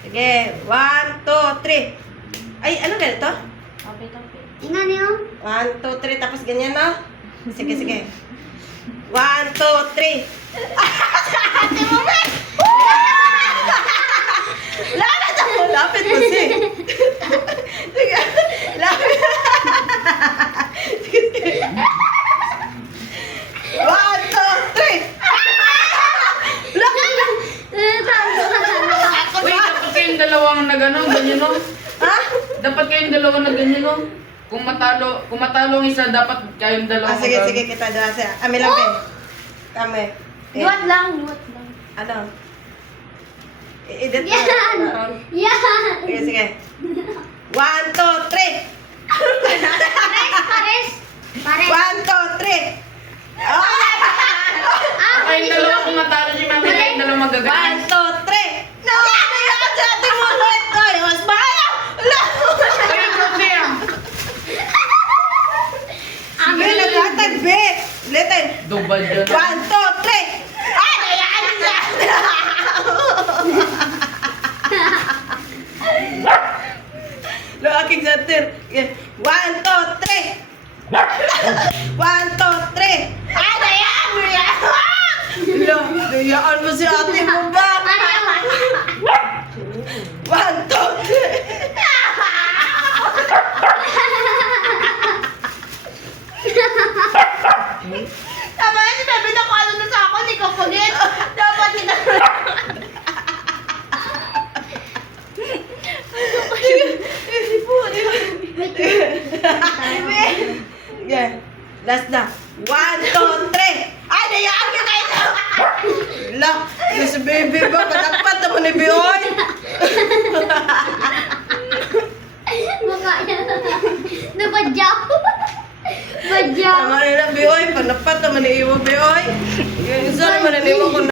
Sige, 1, 2, 3. Ay, ano ganito? Tingnan niyo. 1, 2, 3, tapos ganyan, no? Sige, sige. 1, 2, 3. Ate mo ba? Lapit ako! Lapit mo si. Sige, lapit. Sige, sige. 1, 2, 3. Uy, dapat kayong dalawang na gano'n, ganyan no? Ha? Dapat kayong dalawa na ganyan no? Kung matalo ang isa, dapat kayong dalawa Sige, sige, kita dyan. Kami lang, Ben. Kami. Luwat lang, luwat lang. Ano? I-edit mo. Yan! Yan! Sige, sige. 1, 2, 3. Pares! Pares! 1, 2, 3. Kayong dalawa kung matalo si mami, kayong dalawa magagaling. 1, 2, 3. No! Kaya ka sa ating mo ulit. Ay, mas bahala. Wala. Kayong kasi ah. Sige, naglatag, Be. Ulitin. Dubad 1, 2, yan. 3. Ay, nayaan siya. Lo, aking satir. 1, 2, 3. 1, 2, 3. Ay, nayaan mo yan. Lo, nayaan mo si ate mo ba? 1, 2, 3. Tama yan, sinabi na kung ano na sa ako, hindi ko forget. Dapat hindi Yeah. Last na. 1, 2, 3. Ay, nayaan ka kayo na. La, si baby ba? Katapat naman ni Bioy. Mukha niya. Nabadyaw. Badyaw. Tama nila, Bioy. Panapat naman ni Iwo, Bioy. Yung isa naman na ni Iwo ko